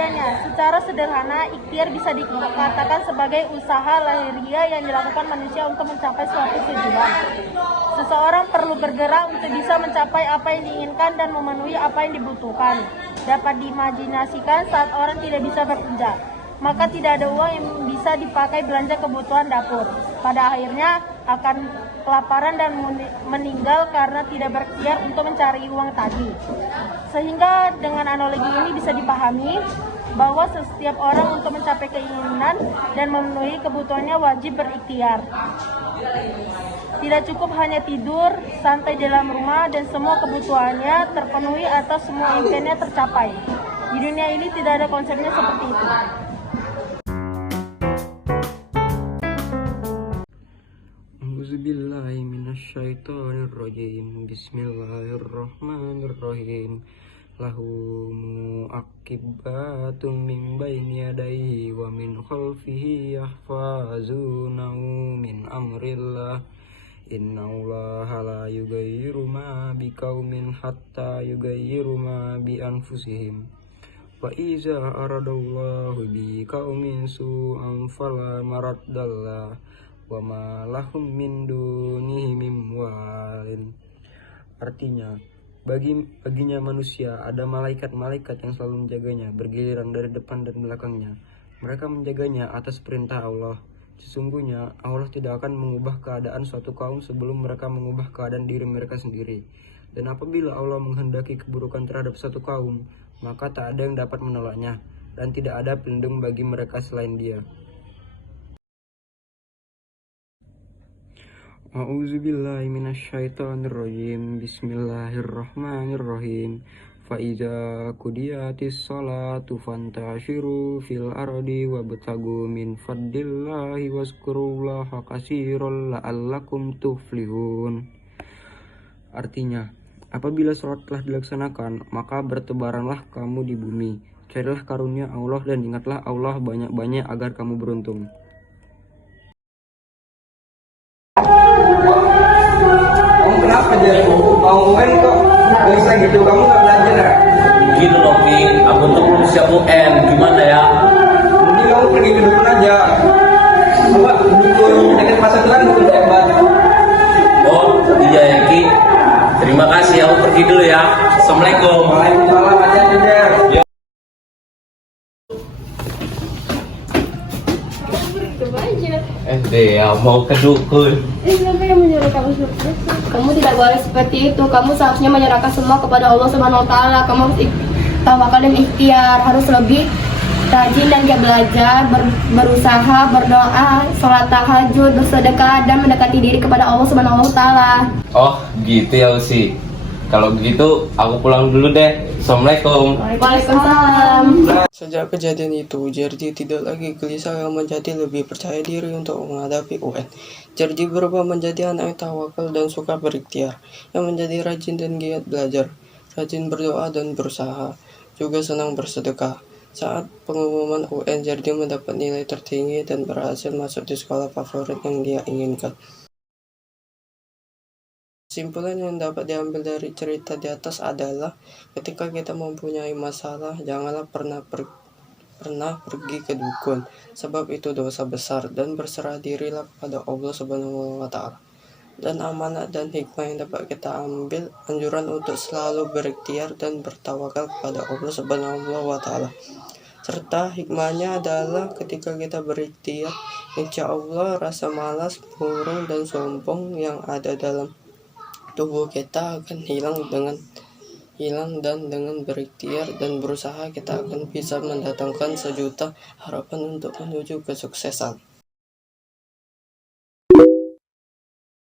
pengertiannya, secara sederhana, ikhtiar bisa dikatakan sebagai usaha lahiriah yang dilakukan manusia untuk mencapai suatu tujuan. Seseorang perlu bergerak untuk bisa mencapai apa yang diinginkan dan memenuhi apa yang dibutuhkan. Dapat diimajinasikan saat orang tidak bisa bekerja, maka tidak ada uang yang bisa dipakai belanja kebutuhan dapur. Pada akhirnya akan kelaparan dan meninggal karena tidak berikhtiar untuk mencari uang tadi. Sehingga dengan analogi ini bisa dipahami bahwa setiap orang untuk mencapai keinginan dan memenuhi kebutuhannya wajib berikhtiar. Tidak cukup hanya tidur, santai di dalam rumah dan semua kebutuhannya terpenuhi atau semua impiannya tercapai. Di dunia ini tidak ada konsepnya seperti itu. Auzubillahi minasyaitonirrajim. Bismillahirrahmanirrahim. Lahu mu'aqibatun min baini yadayhi wa min khalfihi yahfazunahu min amrillah. Innallaha la yughayyiru ma biqaumin hatta yughayyiru ma bi anfusihim. Wa iza aradallahu biqaumin su'an fala maraddalah wa ma lahum min dunihi min walin. Artinya, baginya manusia ada malaikat-malaikat yang selalu menjaganya bergiliran dari depan dan belakangnya. Mereka menjaganya atas perintah Allah. Sesungguhnya Allah tidak akan mengubah keadaan suatu kaum sebelum mereka mengubah keadaan diri mereka sendiri. Dan apabila Allah menghendaki keburukan terhadap suatu kaum, maka tak ada yang dapat menolaknya, dan tidak ada pelindung bagi mereka selain Dia. A'udzubillahi minasyaitonirrajim. Bismillahirrahmanirrahim. Faiza qudiyatis sholatu fantashiru fil ardi wabtagu min fadlillahi wazkurullaha katsiran la'allakum tuflihun. Artinya, apabila sholat telah dilaksanakan, maka bertebaranlah kamu di bumi, carilah karunia Allah dan ingatlah Allah banyak-banyak agar kamu beruntung. Kenapa jadi mau UN kok bisa gitu, kamu nggak belajar ya? Gitu loh Pi, aku tuh belum siap UN, gimana ya? Jadi kamu pergi ke depan aja. Coba dukun jaket pasar tuan dukun hebat. Oh iya ya Ki, terima kasih, aku pergi dulu ya. Assalamualaikum. Waalaikumsalam aja Jejer. Ya mau ke dukun. Siapa yang menyuruh kamu seperti itu? Kamu tidak boleh seperti itu. Kamu seharusnya menyerahkan semua kepada Allah Subhanahu wa taala. Kamu harus tawakal dan ikhtiar, harus lebih rajin dan giat belajar, berusaha, berdoa, sholat tahajud, bersedekah dan mendekati diri kepada Allah Subhanahu wa taala. Oh gitu ya Usi. Kalau begitu aku pulang dulu deh. Assalamualaikum. Waalaikumsalam. Sejak kejadian itu, Jerdi tidak lagi gelisah yang menjadi lebih percaya diri untuk menghadapi UN. Jerdi berubah menjadi anak yang tawakal dan suka berikhtiar, yang menjadi rajin dan giat belajar, rajin berdoa dan berusaha, juga senang bersedekah. Saat pengumuman UN, Jerdi mendapat nilai tertinggi dan berhasil masuk di sekolah favorit yang dia inginkan. Kesimpulan yang dapat diambil dari cerita di atas adalah ketika kita mempunyai masalah, janganlah pernah pergi ke dukun, sebab itu dosa besar, dan berserah dirilah kepada Allah Subhanahu wa taala. Dan amanat dan hikmah yang dapat kita ambil, anjuran untuk selalu berikhtiar dan bertawakal kepada Allah Subhanahu wa taala. Serta hikmahnya adalah ketika kita berikhtiar, insya Allah rasa malas, murung dan sombong yang ada dalam tubuh kita akan hilang dan dengan berikhtiar dan berusaha kita akan bisa mendatangkan sejuta harapan untuk menuju kesuksesan.